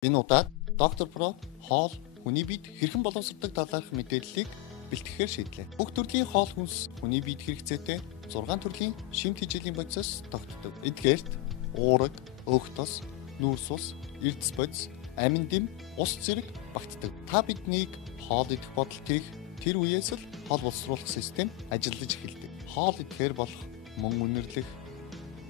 Энэ удаад доктор Про хоол хүний биед хэрхэн боловсрдог талаарх мэдээллийг бэлтгэхээр шийдлээ. Бүх төрлийн хоол хүнс хүний биед хэрэгцээтэй 6 төрлийн шимт хичээлийн бодисоос тогтдог. Эдгээрт уураг, өөх тос, нүүрс ус, эрдэс бодис, амин дэм, ус зэрэг багтдаг. Та биднийг хоол идэх бодолд хийх тэр үеэс л хоол боловсруулах систем ажиллаж эхэлдэг. Хоол идэхээр болох мөн үнэрлэх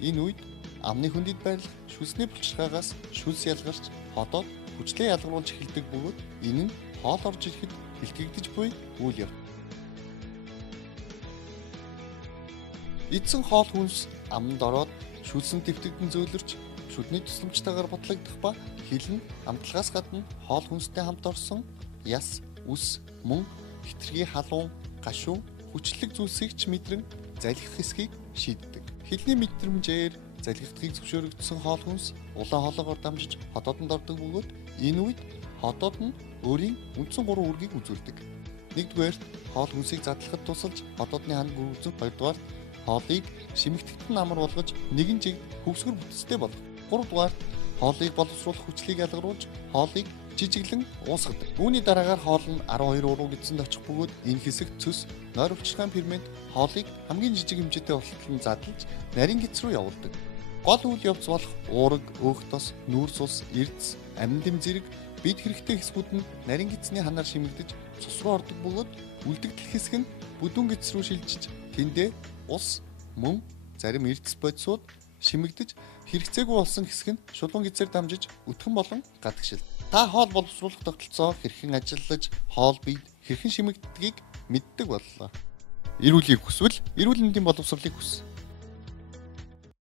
энэ үед амны хүндэд байрлах шүлсний булчирхаагаас шүлс ялгарч ходоод хүчлээ ялгаруулж эхэлдэг бөгөөд энэ нь хоол орж ирэхэд бэлтгэгдэж буй үйл явдал. Эдсэн хоол хүнс аманд ороод шүлсэн дэвтэгдэн зөөлрч шүдний тусламжтайгаар бодлогдох ба хил нь амтлагаас гадна хоол хүнстэй хамт орсон яс, үс, мөн, хэтэрхий халуун, гашуун, хүчлэг зүйлсийг ч мэдрэн залхих хэсгийг шийддэг. Хилний мэдрэмжээр залхигдахыг зөвшөөрөгдсөн хоол хүнс улаан хоолоогоор дамжиж ходоодонд ордог бөгөөд энэ үед ходоод нь өөрийн үндсэн 3 үүргийг үзүүлдэг. Нэгдүгээр хоол хүнсийг задлахад тусалж ходоодны ханаг үүргэн, хоёрдугаар хоолыг шимэгдэхтэн амар болгож нэгэн жиг хөвсгөр бүтцтэй болгох. Гуравдугаар хоолыг боловсруулах хүчлийг ялгаруулж хоолыг жижиглэн уусгадаг. Үүний дараагаар хоол нь 12 уруу гэдсэнд очих бөгөөд энэ хэсэгт цөс, нойр өвчтгэн фермент хоолыг хамгийн жижиг хэмжээтэй болтол нь задлаж нарийн гидс рүү явуулдаг. Гол үйл явц болох уураг, өөх тос, нүүрс ус, эрдэс, амин дэм зэрэг бид хэрэгтэй хэсгүүд нь нарийн гидсний ханаар шимэгдэж цус руу ордог бөгөөд үлдэгдэл хэсэг нь бүдүүн гидс рүү шилжиж тэндээ ус, мөн, зарим эрдэс бодисууд шимэгдэж хэрэгцээгүй болсон хэсэг нь шулуун гидсээр дамжиж өтгөн болон гадагшил. Та хоол боловсруулах тогтолцоо хэрхэн ажиллаж хоол биед хэрхэн шимэгддгийг мэддэг боллоо. Эрүүлгийг хүсвэл эрүүл мэндийн боловсролыг хүс.